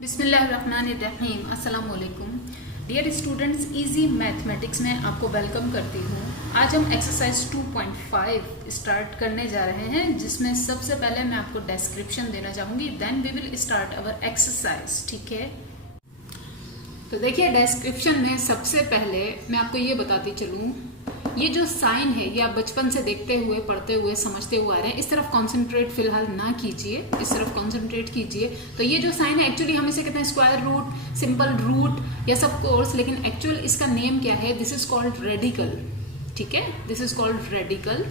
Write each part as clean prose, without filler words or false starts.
बिस्मिल्लाहिर्रहमानिर्रहीम अस्सलाम वालेकुम डियर स्टूडेंट्स, इजी मैथमेटिक्स में आपको वेलकम करती हूँ। आज हम एक्सरसाइज 2.5 स्टार्ट करने जा रहे हैं, जिसमें सबसे पहले मैं आपको डिस्क्रिप्शन देना चाहूँगी, then we will start our exercise. ठीक है, तो देखिए डिस्क्रिप्शन में सबसे पहले मैं आपको ये बताती चलूँ, ये जो साइन है ये आप बचपन से देखते हुए, पढ़ते हुए, समझते हुए आ रहे हैं। इस तरफ कॉन्सेंट्रेट फिलहाल ना कीजिए, इस तरफ कॉन्सेंट्रेट कीजिए। तो ये जो साइन है एक्चुअली हम इसे कहते हैं स्क्वायर रूट, सिंपल रूट या सब कोर्स, लेकिन एक्चुअल इसका नेम क्या है? This is called radical. ठीक है, this is called radical.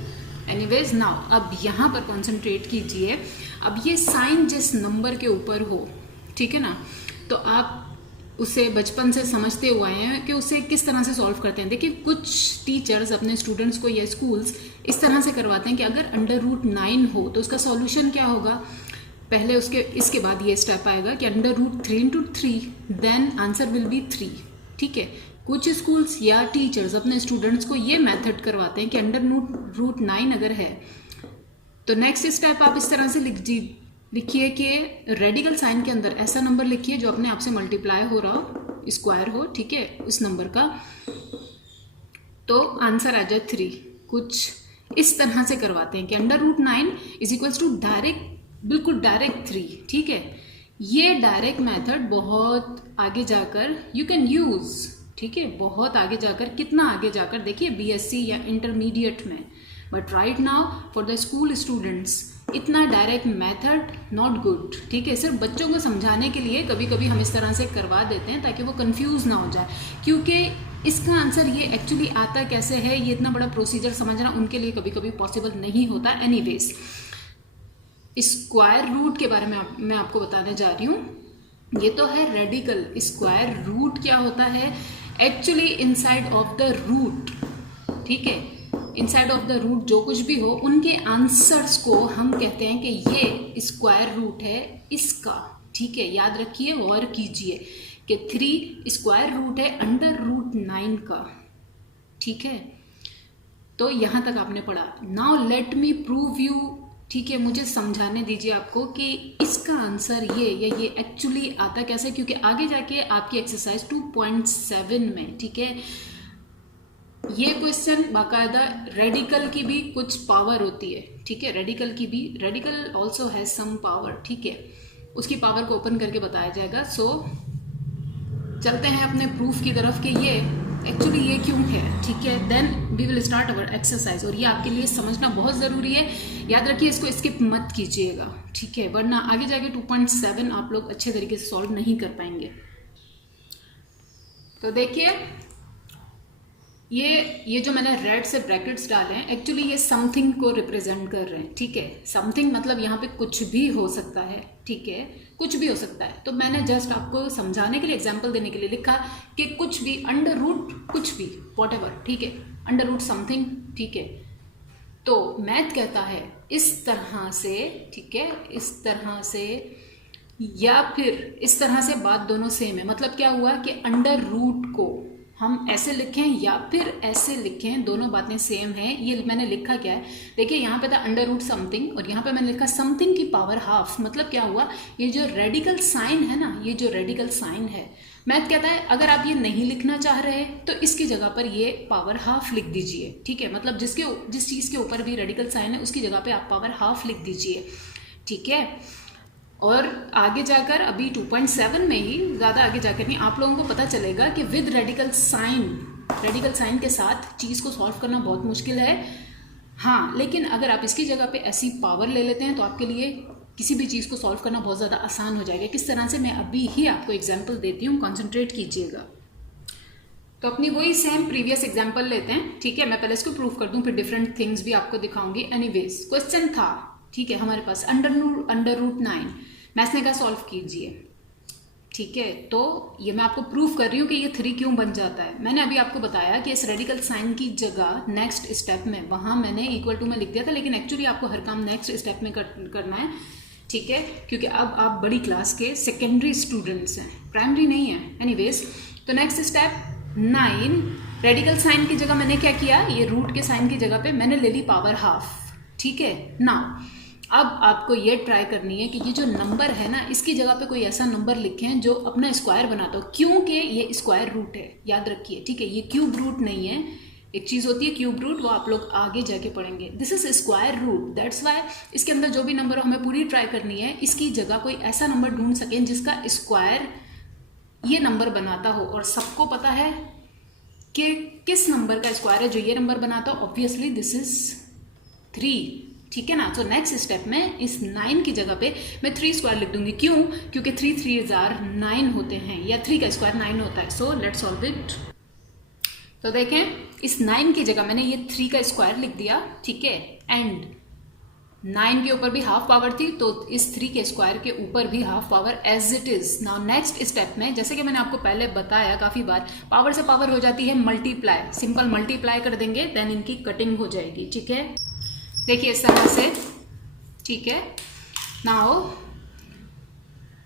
Anyways now अब यहाँ पर कॉन्सेंट्रेट कीजिए। अब ये साइन जिस नंबर के ऊपर हो, ठीक है ना, तो आप उसे बचपन से समझते हुए आए हैं कि उसे किस तरह से सॉल्व करते हैं। देखिए कुछ टीचर्स अपने स्टूडेंट्स को या स्कूल्स इस तरह से करवाते हैं कि अगर √9 हो तो उसका सॉल्यूशन क्या होगा। पहले इसके बाद ये स्टेप आएगा कि √3 into 3 then answer will be 3। ठीक है, कुछ स्कूल्स या टीचर्स अपने स्टूडेंट्स को ये मेथड करवाते हैं कि √9 अगर है तो नेक्स्ट स्टेप आप इस तरह से लिखिए कि रेडिकल साइन के अंदर ऐसा नंबर लिखिए जो अपने आप से मल्टीप्लाई हो रहा हो, स्क्वायर हो, ठीक है, उस नंबर का, तो आंसर आ जाए 3। कुछ इस तरह से करवाते हैं कि √9 इज इक्वल्स टू डायरेक्ट, बिल्कुल डायरेक्ट 3। ठीक है, ये डायरेक्ट मेथड बहुत आगे जाकर यू कैन यूज, ठीक है, बहुत आगे जाकर, कितना आगे जाकर देखिए BSc या इंटरमीडिएट में, but right now for the school students इतना डायरेक्ट मेथड नॉट गुड। ठीक है, सिर्फ बच्चों को समझाने के लिए कभी कभी हम इस तरह से करवा देते हैं ताकि वो कंफ्यूज ना हो जाए, क्योंकि इसका आंसर ये एक्चुअली आता कैसे है, ये इतना बड़ा प्रोसीजर समझना उनके लिए कभी कभी पॉसिबल नहीं होता। एनीवेज स्क्वायर रूट के बारे में मैं आपको बताने जा रही हूँ। ये तो है रेडिकल। स्क्वायर रूट क्या होता है? Actually inside of the root, ठीक है, इनसाइड ऑफ द रूट जो कुछ भी हो, उनके आंसर्स को हम कहते हैं कि ये स्क्वायर रूट है इसका। ठीक है, याद रखिए और कीजिए कि 3 स्क्वायर रूट है √9 का। ठीक है, तो यहां तक आपने पढ़ा। Now let me prove you, ठीक है, मुझे समझाने दीजिए आपको कि इसका आंसर ये या ये एक्चुअली आता कैसे, क्योंकि आगे जाके आपकी एक्सरसाइज 2.7 में, ठीक है, ये क्वेश्चन बाकायदा रेडिकल की भी कुछ पावर होती है। ठीक है, रेडिकल की भी, radical also has some power, ठीक है, उसकी पावर को ओपन करके बताया जाएगा। सो चलते हैं अपने प्रूफ की तरफ कि ये एक्चुअली ये क्यों है। ठीक है, then we will start our exercise. और ये आपके लिए समझना बहुत ज़रूरी है, याद रखिए, इसको स्किप मत कीजिएगा, ठीक है, वरना आगे जाके 2.7 आप लोग अच्छे तरीके से सॉल्व नहीं कर पाएंगे। तो देखिए ये जो मैंने रेड से ब्रैकेट्स डाले हैं, एक्चुअली ये समथिंग को रिप्रेजेंट कर रहे हैं। ठीक है, समथिंग मतलब यहाँ पे कुछ भी हो सकता है। ठीक है, कुछ भी हो सकता है। तो मैंने जस्ट आपको समझाने के लिए, एग्जांपल देने के लिए लिखा कि कुछ भी, √, कुछ भी, व्हाटएवर, ठीक है, √ समथिंग। ठीक है, तो मैथ कहता है इस तरह से, ठीक है, इस तरह से या फिर इस तरह से, बात दोनों सेम है। मतलब क्या हुआ कि √ को हम ऐसे लिखें या फिर ऐसे लिखें, दोनों बातें सेम हैं। ये मैंने लिखा क्या है, देखिए यहाँ पे था √ समथिंग और यहाँ पे मैंने लिखा समथिंग की पावर हाफ। मतलब क्या हुआ, ये जो रेडिकल साइन है ना, ये जो रेडिकल साइन है, मैथ कहता है अगर आप ये नहीं लिखना चाह रहे तो इसकी जगह पर ये पावर हाफ लिख दीजिए। ठीक है, मतलब जिस चीज़ के ऊपर भी रेडिकल साइन है उसकी जगह पर आप पावर हाफ लिख दीजिए। ठीक है, और आगे जाकर अभी 2.7 में ही, ज़्यादा आगे जाकर नहीं, आप लोगों को पता चलेगा कि विद रेडिकल साइन के साथ चीज़ को सॉल्व करना बहुत मुश्किल है। हाँ, लेकिन अगर आप इसकी जगह पे ऐसी पावर ले लेते हैं तो आपके लिए किसी भी चीज़ को सॉल्व करना बहुत ज़्यादा आसान हो जाएगा। किस तरह से, मैं अभी ही आपको एग्जाम्पल देती हूँ, कॉन्सेंट्रेट कीजिएगा। तो अपनी वही सेम प्रीवियस एग्जाम्पल लेते हैं। ठीक है, मैं पहले इसको प्रूव कर दूँ, फिर डिफरेंट थिंग्स भी आपको दिखाऊंगी। एनीवेज क्वेश्चन था, ठीक है, हमारे पास √9, मैथ्स का सॉल्व कीजिए। ठीक है, तो ये मैं आपको प्रूफ कर रही हूँ कि ये 3 क्यों बन जाता है। मैंने अभी आपको बताया कि इस रेडिकल साइन की जगह नेक्स्ट स्टेप में, वहाँ मैंने = में लिख दिया था, लेकिन एक्चुअली आपको हर काम नेक्स्ट स्टेप में करना है। ठीक है, क्योंकि अब आप बड़ी क्लास के सेकेंडरी स्टूडेंट्स हैं, प्राइमरी नहीं है। एनीवेज, तो नेक्स्ट स्टेप 9, रेडिकल साइन की जगह मैंने क्या किया, ये रूट के साइन की जगह पे मैंने ले ली पावर हाफ। ठीक है ना, अब आपको ये ट्राई करनी है कि ये जो नंबर है ना, इसकी जगह पे कोई ऐसा नंबर लिखें जो अपना स्क्वायर बनाता हो, क्योंकि ये स्क्वायर रूट है, याद रखिए, ठीक है। ये क्यूब रूट नहीं है, एक चीज़ होती है क्यूब रूट, वो आप लोग आगे जाके पढ़ेंगे। This is square root, that's why इसके अंदर जो भी नंबर हो हमें पूरी ट्राई करनी है इसकी जगह कोई ऐसा नंबर ढूंढ सकें जिसका स्क्वायर ये नंबर बनाता हो। और सबको पता है कि किस नंबर का स्क्वायर है जो ये नंबर बनाता हो, ऑब्वियसली दिस इज 3, ठीक है ना। तो नेक्स्ट स्टेप में इस 9 की जगह पे मैं 3 स्क्वायर लिख दूंगी। क्यों? क्योंकि 3 3 आर 9 होते हैं, या 3 का स्क्वायर 9 होता है। So let's solve it. तो देखें, इस 9 की जगह मैंने ये 3 का स्क्वायर लिख दिया, ठीक है। एंड 9 के ऊपर भी हाफ पावर थी, तो इस 3 के स्क्वायर के ऊपर भी half power as it is. Now next step में, जैसे कि मैंने आपको पहले बताया काफी बार, पावर से पावर हो जाती है मल्टीप्लाई, सिंपल मल्टीप्लाई कर देंगे, देन इनकी कटिंग हो जाएगी, ठीक है। देखिए इस तरह से, ठीक है। नाउ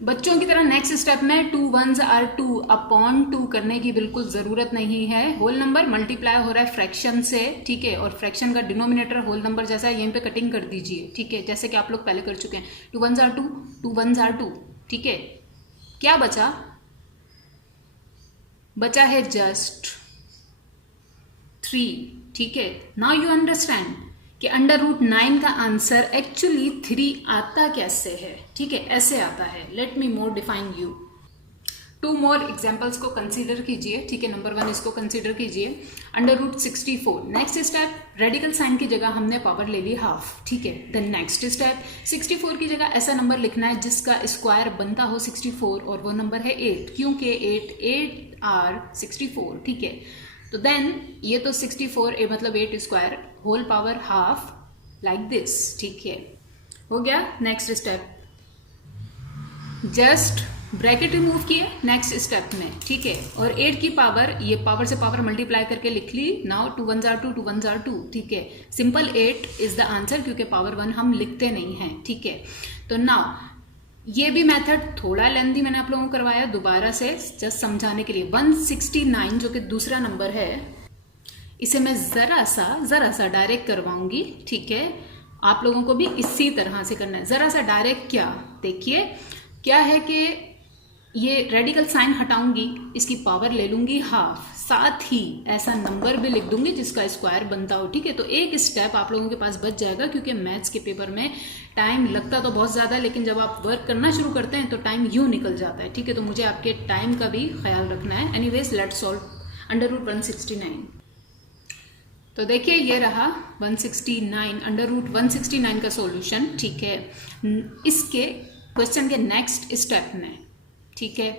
बच्चों की तरह नेक्स्ट स्टेप में 2 1s आर 2 अपॉन 2 करने की बिल्कुल जरूरत नहीं है। होल नंबर मल्टीप्लाई हो रहा है फ्रैक्शन से, ठीक है, और फ्रैक्शन का डिनोमिनेटर होल नंबर जैसा है, यहीं पे कटिंग कर दीजिए, ठीक है, जैसे कि आप लोग पहले कर चुके हैं। 2 1s आर 2, 2 1s आर 2, ठीक है। क्या बचा? बचा है जस्ट 3, ठीक है। नाउ यू अंडरस्टैंड कि अंडर रूट 9 का आंसर एक्चुअली 3 आता कैसे है, ठीक है, ऐसे आता है। Let me more define you. 2 more examples को कंसीडर कीजिए, ठीक है। नंबर 1 इसको कंसीडर कीजिए, under root 64। Next step, radical sign की जगह हमने पावर ले ली हाफ, ठीक है। देन नेक्स्ट स्टेप, 64 की जगह ऐसा नंबर लिखना है जिसका स्क्वायर बनता हो 64, और वो नंबर है 8, क्योंकि 8 आर 64, ठीक है। तो देन ये तो 64 ए मतलब 8 square whole power half like this, ठीक है, हो गया। Next step, just bracket remove किए नेक्स्ट स्टेप में, ठीक है, और 8 की पावर, ये पावर से पावर मल्टीप्लाई करके लिख ली। Now 2 1s are 2, 2 1s are 2, ठीक है। सिंपल 8 इज द आंसर, क्योंकि पावर 1 हम लिखते नहीं हैं, ठीक है। तो नाउ ये भी मेथड थोड़ा लेंथी मैंने आप लोगों को करवाया दोबारा से, जस्ट समझाने के लिए। 169 जो कि दूसरा नंबर है, इसे मैं जरा सा डायरेक्ट करवाऊंगी, ठीक है। आप लोगों को भी इसी तरह से करना है। जरा सा डायरेक्ट क्या, देखिए क्या है कि ये रेडिकल साइन हटाऊंगी, इसकी पावर ले लूंगी हाफ, साथ ही ऐसा नंबर भी लिख दूंगी जिसका स्क्वायर बनता हो, ठीक है। तो एक स्टेप आप लोगों के पास बच जाएगा, क्योंकि मैथ्स के पेपर में टाइम लगता तो बहुत ज़्यादा, लेकिन जब आप वर्क करना शुरू करते हैं तो टाइम यूं निकल जाता है, ठीक है। तो मुझे आपके टाइम का भी ख्याल रखना है। Anyways let's solve under root 169। तो देखिए ये रहा 169, अंडर रूट 169 का सॉल्यूशन, ठीक है। इसके क्वेश्चन के नेक्स्ट स्टेप में, ठीक है,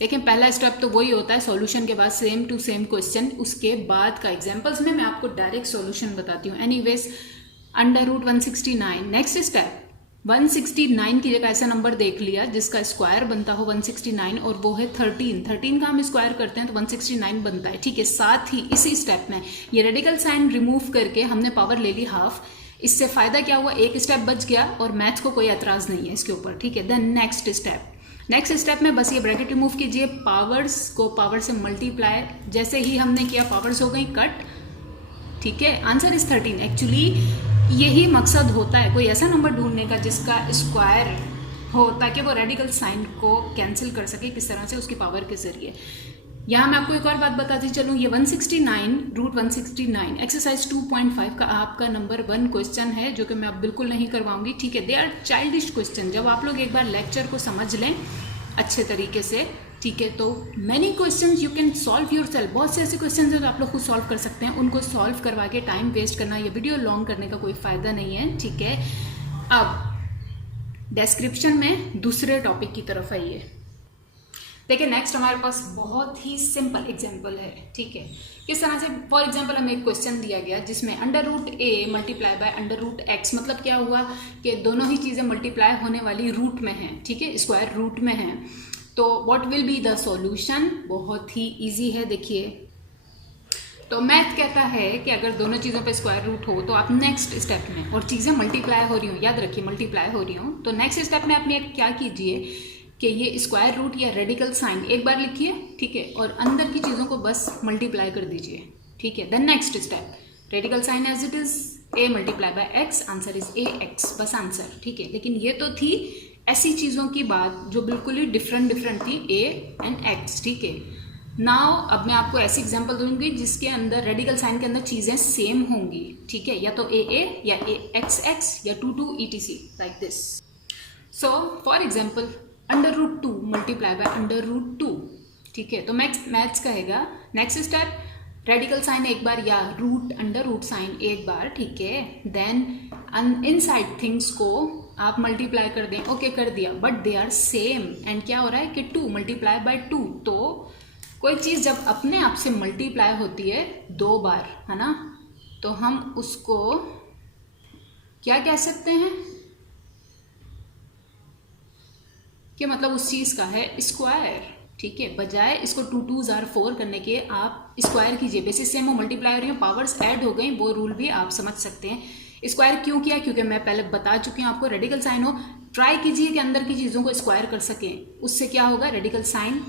लेकिन पहला स्टेप तो वही होता है, सॉल्यूशन के बाद सेम टू सेम क्वेश्चन, उसके बाद का एग्जांपल्स में मैं आपको डायरेक्ट सॉल्यूशन बताती हूँ। Anyways under root 169, next step 169 की जगह ऐसा नंबर देख लिया जिसका स्क्वायर बनता हो 169, और वो है 13 का हम स्क्वायर करते हैं तो 169 बनता है, ठीक है। साथ ही इसी स्टेप में ये रेडिकल साइन रिमूव करके हमने पावर ले ली हाफ। इससे फायदा क्या हुआ, एक स्टेप बच गया और मैथ्स को कोई एतराज नहीं है इसके ऊपर, ठीक है। देन नेक्स्ट स्टेप में बस ये ब्रैकेट रिमूव कीजिए, पावर्स को पावर से मल्टीप्लाई, जैसे ही हमने किया पावर्स हो गई कट, ठीक है। Answer is 13। एक्चुअली यही मकसद होता है कोई ऐसा नंबर ढूंढने का जिसका स्क्वायर हो, ताकि वो रेडिकल साइन को कैंसिल कर सके, किस तरह से, उसकी पावर के जरिए। यहाँ मैं आपको एक और बात बताती चलूँ, ये 169 रूट 169 एक्सरसाइज 2.5 का आपका नंबर 1 क्वेश्चन है, जो कि मैं अब बिल्कुल नहीं करवाऊंगी, ठीक है। They are childish question. जब आप लोग एक बार लेक्चर को समझ लें अच्छे तरीके से, ठीक है, तो many question you can solve your self. बहुत से ऐसे क्वेश्चन हैं जो आप लोग खुद सॉल्व कर सकते हैं, उनको सॉल्व करवा के टाइम वेस्ट करना, ये वीडियो लॉन्ग करने का कोई फायदा नहीं है, ठीक है। अब डिस्क्रिप्शन में दूसरे टॉपिक की तरफ आइए। देखिए नेक्स्ट हमारे पास बहुत ही सिंपल एग्जाम्पल है, ठीक है। किस तरह से, फॉर एग्जाम्पल हमें एक क्वेश्चन दिया गया जिसमें under root a multiply by under root x, मतलब क्या हुआ कि दोनों ही चीज़ें मल्टीप्लाई होने वाली रूट में हैं, ठीक है, स्क्वायर रूट में हैं। तो what will be the solution, बहुत ही इजी है। देखिए, तो मैथ कहता है कि अगर दोनों चीज़ों पे स्क्वायर रूट हो तो आप नेक्स्ट स्टेप में, और चीज़ें मल्टीप्लाई हो रही हो, याद रखिए मल्टीप्लाई हो रही हो, तो नेक्स्ट स्टेप में आपने क्या कीजिए कि ये स्क्वायर रूट या रेडिकल साइन एक बार लिखिए, ठीक है, और अंदर की चीज़ों को बस मल्टीप्लाई कर दीजिए, ठीक है। Then next step, radical sign as it is a multiply by x, answer is a x, बस आंसर, ठीक है। लेकिन ये तो थी ऐसी चीज़ों की बात जो बिल्कुल ही डिफरेंट थी, a एंड x, ठीक है। नाउ अब मैं आपको ऐसी एग्जांपल दूंगी जिसके अंदर रेडिकल साइन के अंदर चीज़ें सेम होंगी, ठीक है, या तो a या x या 2 etc like this. So for example √2 multiply by √2, ठीक है। तो मैथ्स कहेगा नेक्स्ट स्टेप रेडिकल साइन एक बार या रूट साइन एक बार, ठीक है। देन इनसाइड थिंग्स को आप मल्टीप्लाई कर दें, ओके कर दिया, but they are same and क्या हो रहा है कि 2 मल्टीप्लाई बाय 2। तो कोई चीज़ जब अपने आप से मल्टीप्लाई होती है 2 बार, है ना, तो हम उसको क्या कह सकते हैं कि मतलब उस चीज़ का है स्क्वायर, ठीक है। बजाय इसको 2 2s are 4 करने के आप स्क्वायर कीजिए, बेसिस सेम हो, मल्टीप्लाई हो रही है, पावर्स ऐड हो गई, वो रूल भी आप समझ सकते हैं। स्क्वायर क्यों किया, क्योंकि मैं पहले बता चुकी हूँ आपको, रेडिकल साइन हो, ट्राई कीजिए कि अंदर की चीज़ों को स्क्वायर कर सकें, उससे क्या होगा, रेडिकल साइन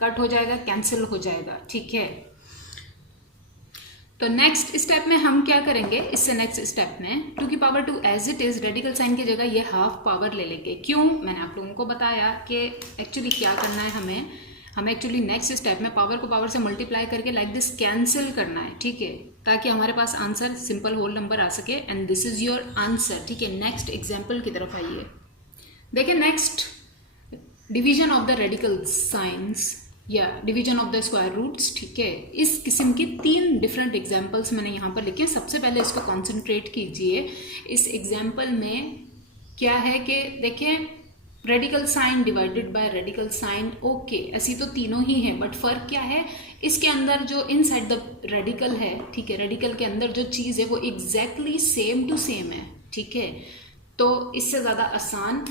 कट हो जाएगा, कैंसिल हो जाएगा, ठीक है। तो नेक्स्ट स्टेप में हम क्या करेंगे, इससे नेक्स्ट स्टेप में 2 की power 2 as it is radical sign की जगह ये हाफ पावर ले लेंगे। क्यों, मैंने आप लोगों को बताया कि एक्चुअली क्या करना है, हमें एक्चुअली नेक्स्ट स्टेप में पावर को पावर से मल्टीप्लाई करके लाइक दिस कैंसिल करना है, ठीक है, ताकि हमारे पास आंसर सिंपल होल नंबर आ सके and this is your answer, ठीक है। नेक्स्ट एग्जाम्पल की तरफ आइए, देखिए next division of the radical science या division of the square roots, ठीक है। इस किस्म की 3 डिफरेंट एग्जाम्पल्स मैंने यहाँ पर लिखे। सबसे पहले इसको कॉन्सेंट्रेट कीजिए। इस एग्जाम्पल में क्या है कि देखिए radical sign divided by radical sign, okay, ऐसी तो तीनों ही हैं, बट फर्क क्या है, इसके अंदर जो इनसाइड द रेडिकल है, ठीक है, रेडिकल के अंदर जो चीज़ है वो एग्जैक्टली सेम टू सेम है, ठीक है। तो इससे ज़्यादा आसान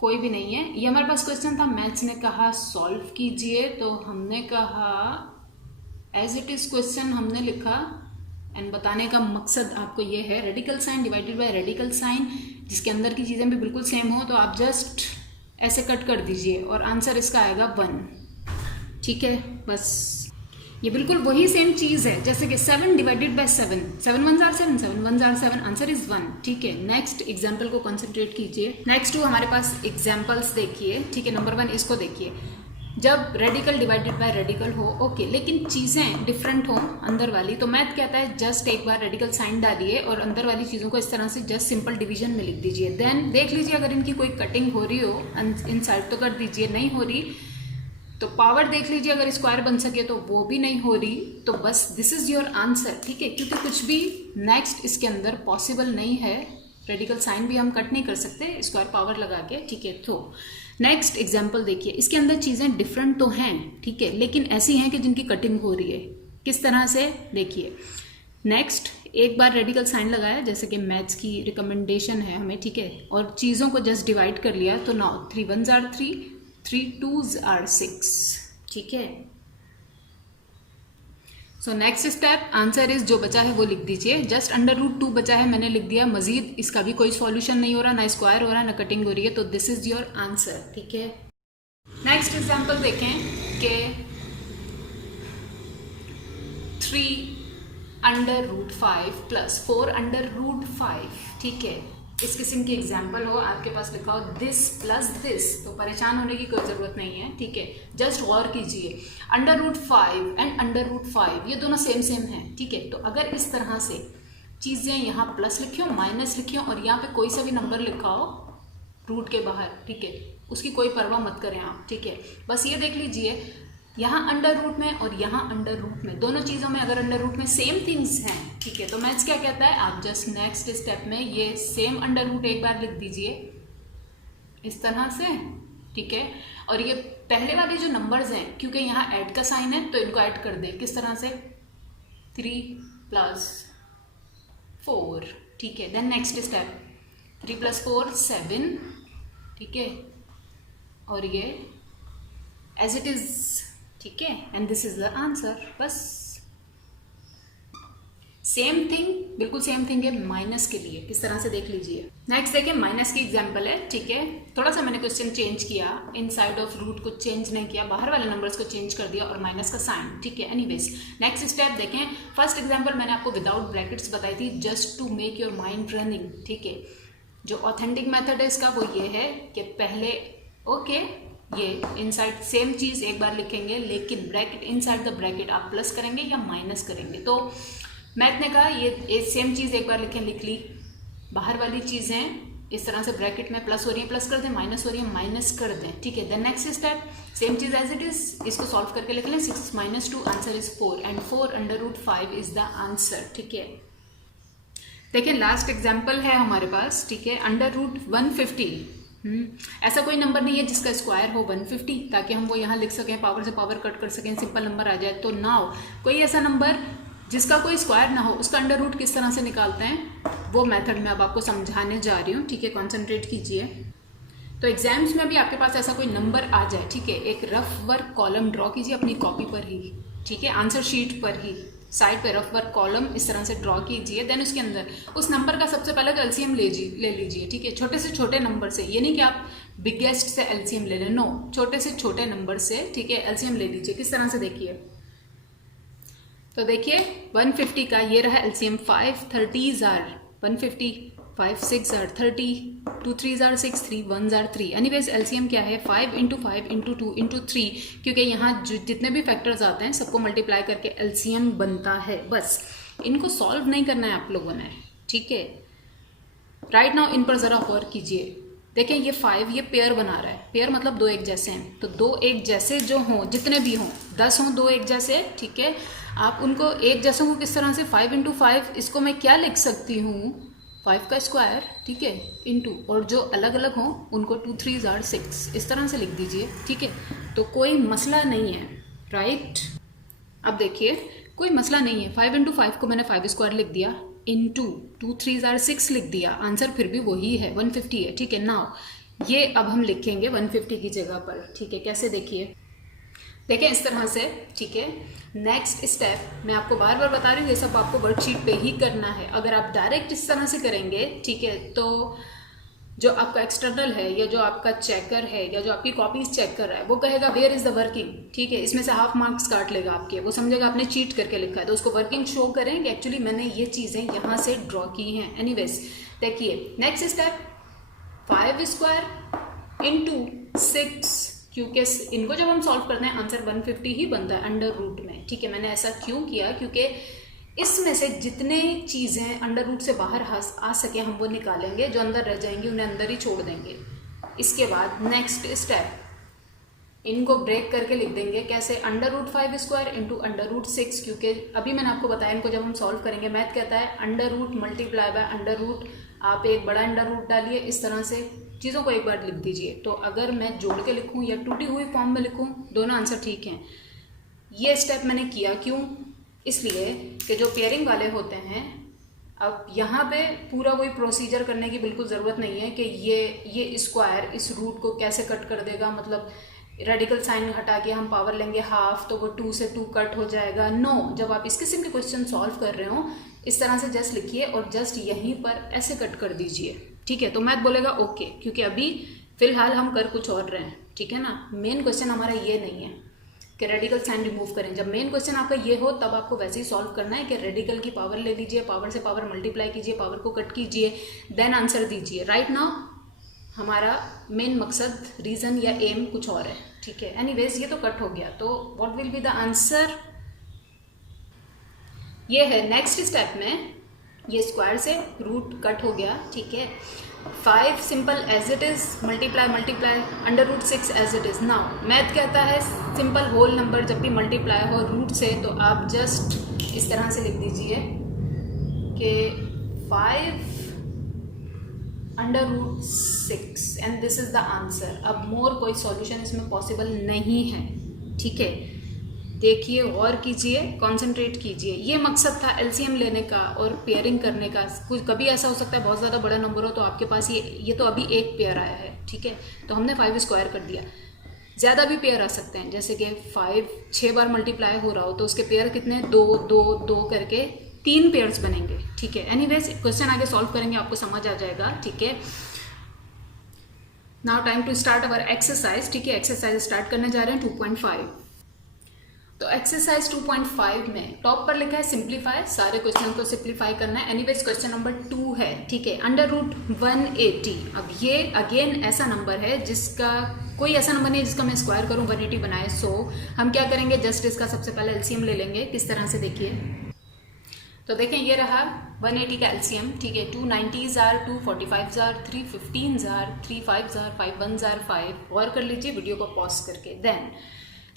कोई भी नहीं है। ये हमारे पास क्वेश्चन था, मैथ्स ने कहा सॉल्व कीजिए, तो हमने कहा एज इट इज क्वेश्चन हमने लिखा एंड बताने का मकसद आपको ये है, radical sign divided by radical sign, जिसके अंदर की चीज़ें भी बिल्कुल सेम हो, तो आप जस्ट ऐसे कट कर दीजिए और आंसर इसका आएगा 1, ठीक है। बस ये बिल्कुल वही सेम चीज़ है जैसे कि 7 divided by 7, 7 1s are 7, 7 1s are 7, answer is 1, ठीक है। नेक्स्ट एग्जाम्पल को कंसंट्रेट कीजिए। नेक्स्ट 2 हमारे पास एग्जाम्पल्स देखिए, ठीक है। नंबर 1 इसको देखिए, जब रेडिकल डिवाइडेड बाय रेडिकल हो, ओके, लेकिन चीज़ें डिफरेंट हो अंदर वाली, तो मैथ कहता है जस्ट एक बार रेडिकल साइन डालिए और अंदर वाली चीज़ों को इस तरह से जस्ट सिंपल डिवीजन में लिख दीजिए। देन देख लीजिए अगर इनकी कोई कटिंग हो रही हो इन साइड तो कर दीजिए, नहीं हो रही तो पावर देख लीजिए, अगर स्क्वायर बन सके तो वो भी नहीं हो रही, तो बस दिस इज योर आंसर, ठीक है। क्योंकि कुछ भी नेक्स्ट इसके अंदर पॉसिबल नहीं है, रेडिकल साइन भी हम कट नहीं कर सकते स्क्वायर पावर लगा के, ठीक है। तो नेक्स्ट एग्जाम्पल देखिए, इसके अंदर चीज़ें डिफरेंट तो हैं, ठीक है, लेकिन ऐसी हैं कि जिनकी कटिंग हो रही है। किस तरह से, देखिए नेक्स्ट एक बार रेडिकल साइन लगाया, जैसे कि मैथ्स की रिकमेंडेशन है हमें, ठीक है, और चीज़ों को जस्ट डिवाइड कर लिया, तो now 3 1s are 3, 3 2s are 6, ठीक है। So next step answer is जो बचा है वो लिख दीजिए, जस्ट √2 बचा है, मैंने लिख दिया, मजीद इसका भी कोई सॉल्यूशन नहीं हो रहा, ना स्क्वायर हो रहा है ना कटिंग हो रही है, तो दिस इज योर आंसर, ठीक है। नेक्स्ट एग्जांपल देखें कि 3√5 + 4√5, ठीक है, इस किस्म की एग्जाम्पल हो, आपके पास लिखा हो दिस प्लस दिस, तो परेशान होने की कोई ज़रूरत नहीं है, ठीक है। जस्ट गौर कीजिए, √5 एंड √5 ये दोनों सेम है, ठीक है। तो अगर इस तरह से चीज़ें यहाँ प्लस लिखी हो, माइनस लिखी हो और यहाँ पे कोई सा भी नंबर लिखा हो रूट के बाहर, ठीक है, उसकी कोई परवाह मत करें आप, ठीक है। बस ये देख लीजिए, यहाँ अंडर रूट में और यहाँ अंडर रूट में, दोनों चीज़ों में अगर अंडर रूट में सेम थिंग्स हैं, ठीक है, तो मैथ्स क्या कहता है, आप जस्ट नेक्स्ट स्टेप में ये सेम अंडर रूट एक बार लिख दीजिए इस तरह से, ठीक है। और ये पहले वाले जो नंबर्स हैं, क्योंकि यहाँ ऐड का साइन है तो इनको ऐड कर दें, किस तरह से, 3 + 4, ठीक है। देन नेक्स्ट स्टेप 3 + 4 7, ठीक है, और ये एज इट इज, ठीक है, and this is the answer. बस सेम थिंग, बिल्कुल सेम थिंग है माइनस के लिए, किस तरह से देख लीजिए। नेक्स्ट देखिए माइनस की एग्जांपल है, ठीक है। थोड़ा सा मैंने क्वेश्चन चेंज किया, इनसाइड ऑफ रूट को चेंज नहीं किया, बाहर वाले नंबर्स को चेंज कर दिया और माइनस का साइन, ठीक है। एनीवेज नेक्स्ट स्टेप देखें। फर्स्ट एग्जांपल मैंने आपको विदाउट ब्रैकेट्स बताई थी, just to make your mind running, ठीक है। जो ऑथेंटिक मेथड है इसका वो ये है कि पहले ये इनसाइड सेम चीज़ एक बार लिखेंगे, लेकिन ब्रैकेट इनसाइड द ब्रैकेट आप प्लस करेंगे या माइनस करेंगे। तो मैथ ने कहा ये सेम चीज़ एक बार लिख ली, बाहर वाली चीज़ें इस तरह से ब्रैकेट में प्लस हो रही है प्लस कर दें, माइनस हो रही है माइनस कर दें, ठीक है। देन नेक्स्ट स्टेप सेम चीज़ एज इट इज़, इसको सॉल्व करके लिख लें। 6 - 2 answer is 4 and 4 √5 is the answer, ठीक है। देखिए लास्ट एग्जाम्पल है हमारे पास, ठीक है। √150, ऐसा कोई नंबर नहीं है जिसका स्क्वायर हो 150, ताकि हम वो यहाँ लिख सकें, पावर से पावर कट कर सकें, सिंपल नंबर आ जाए। तो नाउ कोई ऐसा नंबर जिसका कोई स्क्वायर ना हो, उसका अंडर रूट किस तरह से निकालते हैं वो मेथड मैं अब आपको समझाने जा रही हूँ, ठीक है। कॉन्सेंट्रेट कीजिए। तो एग्जाम्स में भी आपके पास ऐसा कोई नंबर आ जाए, ठीक है, एक रफ वर्क कॉलम ड्रॉ कीजिए अपनी कॉपी पर ही, ठीक है, आंसर शीट पर ही साइड पे रफ वर्क कॉलम इस तरह से ड्रॉ कीजिए। देन उसके अंदर उस नंबर का सबसे पहले तो एलसीएम ले लीजिए, ठीक है, छोटे से छोटे नंबर से। ये नहीं कि आप बिगेस्ट से एलसीएम ले लें, नो, छोटे से छोटे नंबर से, ठीक है, एलसीएम ले लीजिए। किस तरह से देखिए, तो देखिए 150 का ये रहा LCM, 5 30s are 150, 5 6 are 30, 2 3s are 6, 3 1s are 3। Anyways LCM क्या है 5 × 5 × 2 × 3, क्योंकि यहाँ जितने भी फैक्टर्स आते हैं सबको मल्टीप्लाई करके एलसीएम बनता है। बस इनको सॉल्व नहीं करना है आप लोगों ने, ठीक है। राइट नाउ इन पर ज़रा गौर कीजिए। देखें ये 5 ये पेयर बना रहा है, पेयर मतलब 2 एक जैसे हैं, तो 2 एक जैसे जो हों, जितने भी हों, 10 हों 2 एक जैसे, ठीक है, आप उनको एक जैसों को किस तरह से 5 × 5, इसको मैं क्या लिख सकती हूँ 5 का स्क्वायर, ठीक है, इंटू, और जो अलग अलग हों उनको 2 3s आर 6 इस तरह से लिख दीजिए, ठीक है। तो कोई मसला नहीं है, राइट। अब देखिए कोई मसला नहीं है, 5 × 5 को मैंने 5 स्क्वायर लिख दिया, इंटू 2 3s आर 6 लिख दिया, आंसर फिर भी वही है 150 है, ठीक है। नाउ ये अब हम लिखेंगे 150 की जगह पर, ठीक है। कैसे देखिए, देखें इस तरह से, ठीक है। नेक्स्ट स्टेप मैं आपको बार बार बता रही हूँ, ये सब आपको वर्कशीट पे ही करना है। अगर आप डायरेक्ट इस तरह से करेंगे, ठीक है, तो जो आपका एक्सटर्नल है या जो आपका चेकर है या जो आपकी कॉपीज चेक कर रहा है वो कहेगा वेयर इज द वर्किंग, ठीक है, इसमें से हाफ मार्क्स काट लेगा आपके, वो समझेगा आपने चीट करके लिखा है। तो उसको वर्किंग शो करें कि एक्चुअली मैंने ये चीज़ें यहाँ से ड्रॉ की हैं। एनीवेज देखिए नेक्स्ट स्टेप 5 स्क्वायर × 6, क्योंकि इनको जब हम सॉल्व करते हैं आंसर 150 ही बनता है अंडर रूट में, ठीक है। मैंने ऐसा क्यों किया, क्योंकि इसमें से जितने चीज़ें अंडर रूट से बाहर आ सके हम वो निकालेंगे, जो अंदर रह जाएंगे उन्हें अंदर ही छोड़ देंगे। इसके बाद नेक्स्ट स्टेप इनको ब्रेक करके लिख देंगे, कैसे, √5 स्क्वायर × √6, क्योंकि अभी मैंने आपको बताया इनको जब हम सॉल्व करेंगे मैथ कहता है under root multiply by under root, आप एक बड़ा अंडर रूट डालिए, इस तरह से चीज़ों को एक बार लिख दीजिए। तो अगर मैं जोड़ के लिखूं या टूटी हुई फॉर्म में लिखूं, दोनों आंसर ठीक हैं। ये स्टेप मैंने किया क्यों, इसलिए कि जो पेयरिंग वाले होते हैं, अब यहाँ पे पूरा कोई प्रोसीजर करने की बिल्कुल ज़रूरत नहीं है कि ये स्क्वायर इस रूट को कैसे कट कर देगा, मतलब रेडिकल साइन हटा के हम पावर लेंगे हाफ तो वो 2 से 2 कट हो जाएगा। नो, जब आप इस किस्म के क्वेश्चन सॉल्व कर रहे हो इस तरह से जस्ट लिखिए और जस्ट यहीं पर ऐसे कट कर दीजिए, ठीक है। तो मैथ बोलेगा ओके, क्योंकि अभी फिलहाल हम कर कुछ और रहे हैं, ठीक है ना। मेन क्वेश्चन हमारा ये नहीं है कि रेडिकल साइन रिमूव करें। जब मेन क्वेश्चन आपका ये हो तब आपको वैसे ही सॉल्व करना है कि रेडिकल की पावर ले लीजिए, पावर से पावर मल्टीप्लाई कीजिए, पावर को कट कीजिए, देन आंसर दीजिए। राइट नाउ हमारा मेन मकसद, रीज़न या एम कुछ और है, ठीक है। एनीवेज ये तो कट हो गया, तो what will be the answer, ये है। नेक्स्ट स्टेप में ये स्क्वायर से रूट कट हो गया, ठीक है। 5 simple as it is, multiply √6 as it is. Now math कहता है सिंपल होल नंबर जब भी मल्टीप्लाई हो रूट से, तो आप जस्ट इस तरह से लिख दीजिए कि 5 √6 and this is the answer. अब मोर कोई सॉल्यूशन इसमें पॉसिबल नहीं है, ठीक है। देखिए और कीजिए, कंसंट्रेट कीजिए। ये मकसद था एलसीएम लेने का और पेयरिंग करने का। कुछ कभी ऐसा हो सकता है बहुत ज़्यादा बड़ा नंबर हो तो आपके पास ये तो अभी एक पेयर आया है, ठीक है, तो हमने 5 स्क्वायर कर दिया। ज़्यादा भी पेयर आ सकते हैं, जैसे कि 5 6 बार मल्टीप्लाई हो रहा हो तो उसके पेयर कितने 2 2 2 करके 3 पेयर्स बनेंगे, ठीक है। एनीवेज क्वेश्चन आगे सॉल्व करेंगे, आपको समझ आ जाएगा, ठीक है। Now time to start our exercise, ठीक है। एक्सरसाइज स्टार्ट करने जा रहे हैं 2.5। तो एक्सरसाइज 2.5 में टॉप पर लिखा है सिंप्लीफाई, सारे क्वेश्चन को सिंप्लीफाई करना है। एनीवेज क्वेश्चन नंबर 2 है, ठीक है। √180। अब ये अगेन ऐसा नंबर है जिसका कोई ऐसा नंबर नहीं है जिसका मैं स्क्वायर करूं 180 बनाए। सो हम क्या करेंगे, जस्ट इसका सबसे पहले एलसीएम ले लेंगे। किस तरह से देखिए, तो देखें ये रहा 180 का एलसीएम, ठीक है। 2 90s are 2 45s are 3 15s are 3 5s are 5 1s are 5। और कर लीजिए वीडियो को पॉज करके। देन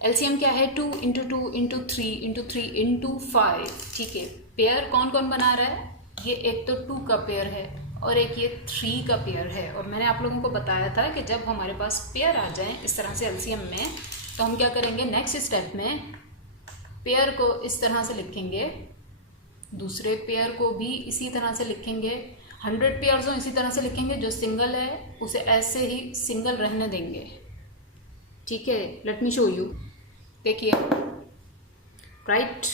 एलसीएम क्या है, 2 × 2 × 3 × 3 × 5, ठीक है। पेयर कौन कौन बना रहा है, ये एक तो 2 का पेयर है और एक ये 3 का पेयर है। और मैंने आप लोगों को बताया था कि जब हमारे पास पेयर आ जाए इस तरह से एलसीएम में, तो हम क्या करेंगे, नेक्स्ट स्टेप में पेयर को इस तरह से लिखेंगे, दूसरे पेयर को भी इसी तरह से लिखेंगे। 100 पेयर्स हो इसी तरह से लिखेंगे, जो सिंगल है उसे ऐसे ही सिंगल रहने देंगे, ठीक है। लेट मी शो यू, देखिए राइट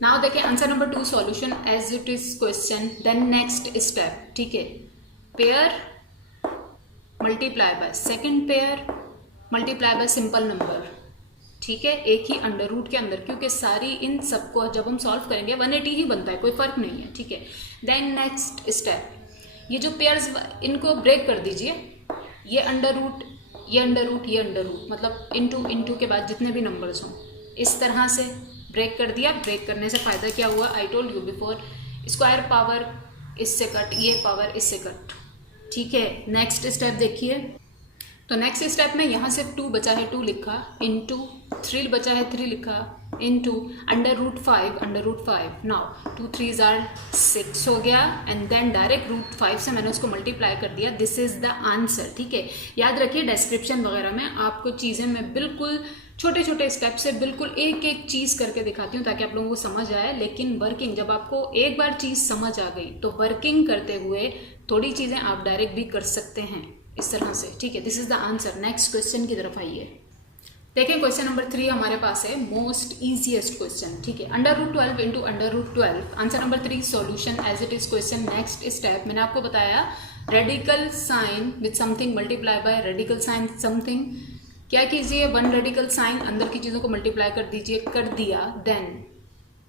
नाउ देखिए answer number 2 solution as it is question. Then next step, ठीक है। Pair multiply by second pair multiply by simple number, ठीक है, एक ही अंडर रूट के अंदर, क्योंकि सारी इन सबको जब हम सॉल्व करेंगे 180 ही बनता है, कोई फर्क नहीं है, ठीक है। देन नेक्स्ट स्टेप, ये जो पेयर्स इनको ब्रेक कर दीजिए, ये अंडर रूट ये अंडर रूट ये अंडर रूट, मतलब इंटू के बाद जितने भी नंबर्स हों इस तरह से ब्रेक कर दिया। ब्रेक करने से फ़ायदा क्या हुआ, I told you before, square power इससे कट, ये पावर इससे कट, ठीक है। नेक्स्ट स्टेप देखिए, तो नेक्स्ट स्टेप में यहाँ सिर्फ 2 बचा है, 2 लिखा, इंटू 3 बचा है, 3 लिखा, इंटू √5 नाउ 2 3s आर 6 हो गया। एंड देन डायरेक्ट √5 से मैंने उसको मल्टीप्लाई कर दिया। दिस इज द आंसर, ठीक है। याद रखिए डिस्क्रिप्शन वगैरह में आपको चीज़ें मैं बिल्कुल छोटे छोटे स्टेप से बिल्कुल एक एक चीज़ करके दिखाती हूँ ताकि आप लोगों को समझ आए। लेकिन वर्किंग, जब आपको एक बार चीज़ समझ आ गई तो वर्किंग करते हुए थोड़ी चीज़ें आप डायरेक्ट भी कर सकते हैं इस तरह से, ठीक है। This is the answer. Next question की तरफ आइए, देखिए क्वेश्चन नंबर 3 हमारे पास है, मोस्ट इजीएस्ट क्वेश्चन, ठीक है। √12 × √12, answer number 3 solution as it is question. Next step मैंने आपको बताया, radical sign with something multiply by radical sign something. क्या कीजिए, 1 रेडिकल साइन अंदर की चीज़ों को मल्टीप्लाई कर दीजिए, कर दिया। देन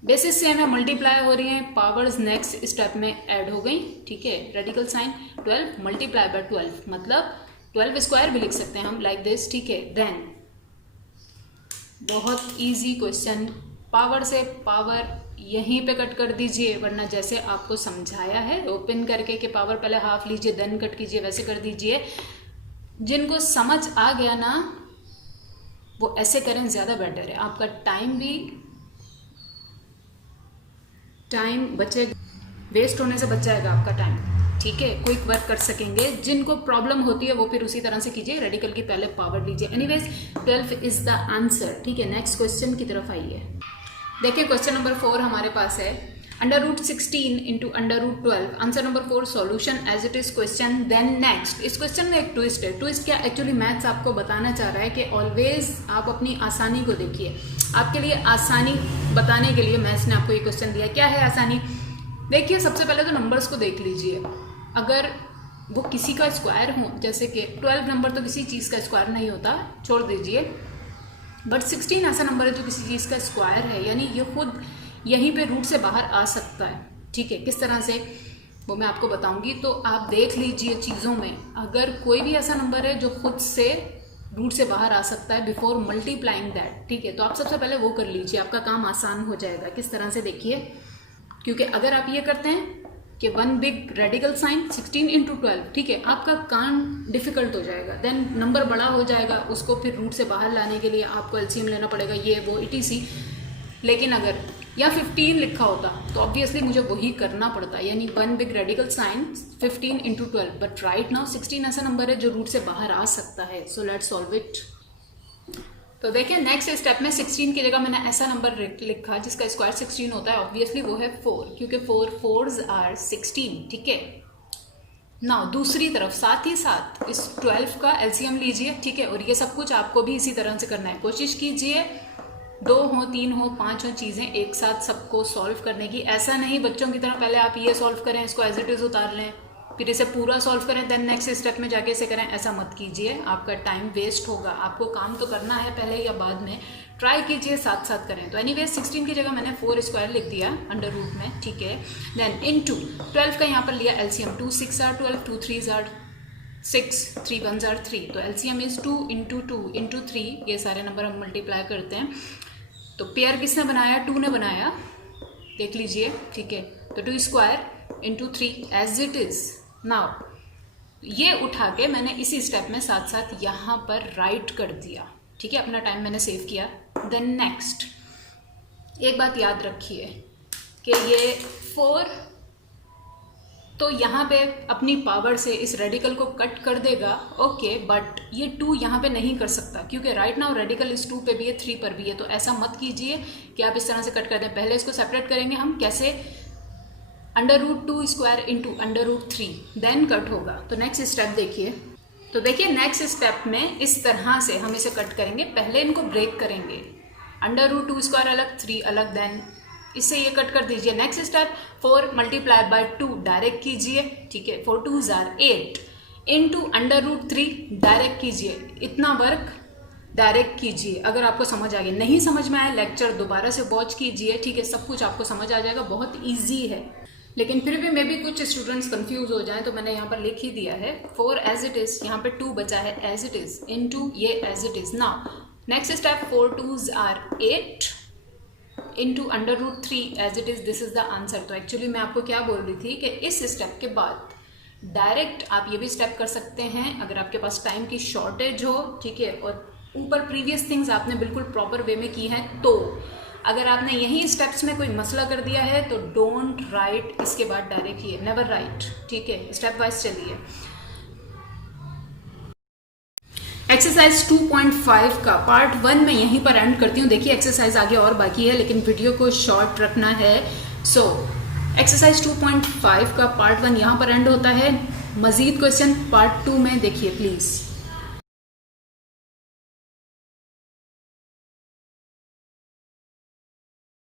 बेसिस सेम है, मल्टीप्लाई हो रही हैं, पावर्स नेक्स्ट स्टेप में ऐड हो गई, ठीक है। रेडिकल साइन 12 मल्टीप्लाई बाय 12, मतलब 12 स्क्वायर भी लिख सकते हैं हम, लाइक दिस, ठीक है। देन बहुत इजी क्वेश्चन, पावर से पावर यहीं पे कट कर दीजिए, वरना जैसे आपको समझाया है ओपन करके कि पावर पहले हाफ लीजिए देन कट कीजिए, वैसे कर दीजिए। जिनको समझ आ गया ना वो ऐसे करें, ज़्यादा बेटर है, आपका टाइम बचेगा, वेस्ट होने से बच जाएगा आपका टाइम, ठीक है। क्विक वर्क कर सकेंगे। जिनको प्रॉब्लम होती है वो फिर उसी तरह से कीजिए, रेडिकल की पहले पावर लीजिए। एनीवेज 12 इज द आंसर, ठीक है। नेक्स्ट क्वेश्चन की तरफ आइए, देखिए क्वेश्चन नंबर 4 हमारे पास है, √16 × √12, answer number 4 solution as it is question. Then next, इस क्वेश्चन में एक ट्विस्ट है। ट्विस्ट क्या, एक्चुअली मैथ्स आपको बताना चाह रहा है कि ऑलवेज आप अपनी आसानी को देखिए। आपके लिए आसानी बताने के लिए मैथ्स ने आपको ये क्वेश्चन दिया। क्या है आसानी, देखिए सबसे पहले तो नंबर्स को देख लीजिए। अगर वो किसी का स्क्वायर हो, जैसे कि 12 नंबर तो किसी चीज़ का स्क्वायर नहीं होता, छोड़ दीजिए, बट 16 ऐसा नंबर है जो किसी चीज़ का स्क्वायर है, यानी ये खुद यहीं पे रूट से बाहर आ सकता है, ठीक है। किस तरह से वो मैं आपको बताऊंगी, तो आप देख लीजिए चीज़ों में, अगर कोई भी ऐसा नंबर है जो खुद से रूट से बाहर आ सकता है बिफोर मल्टीप्लाइंग दैट, ठीक है, तो आप सबसे पहले वो कर लीजिए, आपका काम आसान हो जाएगा। किस तरह से देखिए, क्योंकि अगर आप ये करते हैं कि 1 बिग रेडिकल साइन 16 × 12, ठीक है, आपका काम डिफिकल्ट हो जाएगा। देन नंबर बड़ा हो जाएगा, उसको फिर रूट से बाहर लाने के लिए आपको एलसीएम लेना पड़ेगा, ये वो etc। लेकिन अगर या 15 लिखा होता तो ऑब्वियसली मुझे वही करना पड़ता, यानी 1 big radical sign 15 × 12, but right now 16 ऐसा नंबर है जो रूट से बाहर आ सकता है। So let's solve it. तो देखिए नेक्स्ट स्टेप में 16 की जगह मैंने ऐसा नंबर लिखा जिसका स्क्वायर 16 होता है, ऑब्वियसली वो है 4, क्योंकि 4 4s आर 16, ठीक है। नाउ दूसरी तरफ साथ ही साथ इस 12 का एलसीएम लीजिए, ठीक है, और ये सब कुछ आपको भी इसी तरह से करना है। कोशिश कीजिए 2 हो 3 हो 5 हो चीज़ें एक साथ सबको सॉल्व करने की। ऐसा नहीं बच्चों की तरह पहले आप ये सॉल्व करें, इसको एज इट इज़ उतार लें, फिर इसे पूरा सॉल्व करें, देन नेक्स्ट स्टेप में जाके इसे करें। ऐसा मत कीजिए, आपका टाइम वेस्ट होगा। आपको काम तो करना है पहले या बाद में, ट्राई कीजिए, साथ साथ करें। तो एनीवे 16 की जगह मैंने 4 स्क्वायर लिख दिया अंडर रूट में, ठीक है। देन इनटू 12 का यहाँ पर लिया एलसीएम, 2 6 आर 12, 2 3 आर 6, 3 1 आर 3, तो एलसीएम इज 2 इंटू 2 इंटू 3। ये सारे नंबर हम मल्टीप्लाई करते हैं। तो पेयर किसने बनाया? 2 ने बनाया, देख लीजिए, ठीक है। तो 2 square into 3 as it is. Now ये उठा के मैंने इसी स्टेप में साथ साथ यहाँ पर राइट कर दिया, ठीक है। अपना टाइम मैंने सेव किया। देन नेक्स्ट एक बात याद रखिए कि ये 4 तो यहाँ पे अपनी पावर से इस रेडिकल को कट कर देगा, ओके, बट ये 2 यहाँ पे नहीं कर सकता क्योंकि राइट नाउ रेडिकल इस 2 पे भी है, 3 पर भी है। तो ऐसा मत कीजिए कि आप इस तरह से कट कर दें। पहले इसको सेपरेट करेंगे हम, कैसे? Under root 2 square into under root 3, then cut होगा। तो नेक्स्ट स्टेप देखिए। तो देखिए नेक्स्ट स्टेप में इस तरह से हम इसे कट करेंगे। पहले इनको ब्रेक करेंगे, अंडर रूट 2 स्क्वायर अलग, 3 अलग, देन इससे ये कट कर दीजिए। Next step 4 multiply by 2 direct कीजिए, ठीक है। 4 2 are 8 into under root 3 direct कीजिए। इतना वर्क डायरेक्ट कीजिए। अगर आपको समझ आ गया, नहीं समझ में आया लेक्चर दोबारा से वॉच कीजिए, ठीक है। सब कुछ आपको समझ आ जाएगा, बहुत ईजी है। लेकिन फिर भी मे भी कुछ स्टूडेंट्स कंफ्यूज हो जाएं, तो मैंने यहाँ पर लिख ही दिया है 4 एज इट इज, यहाँ पे 2 बचा है एज इट इज, इनटू ये as it is. Now next step 4 2 are 8 into under root 3 as it is, this is the answer. तो एक्चुअली मैं आपको क्या बोल रही थी कि इस स्टेप के बाद डायरेक्ट आप ये भी स्टेप कर सकते हैं अगर आपके पास टाइम की शॉर्टेज हो, ठीक है, और ऊपर प्रीवियस थिंग्स आपने बिल्कुल प्रॉपर वे में की हैं। तो अगर आपने यही स्टेप्स में कोई मसला कर दिया है तो डोंट राइट इसके बाद डायरेक्ट ये, नेवर राइट, ठीक है। स्टेप वाइज चलिए। एक्सरसाइज 2.5 का पार्ट 1 मैं यहीं पर एंड करती हूँ। देखिए एक्सरसाइज आगे और बाकी है लेकिन वीडियो को शॉर्ट रखना है। सो एक्सरसाइज 2.5 का पार्ट 1 यहाँ पर एंड होता है। मजीद क्वेश्चन पार्ट 2 में देखिए प्लीज़।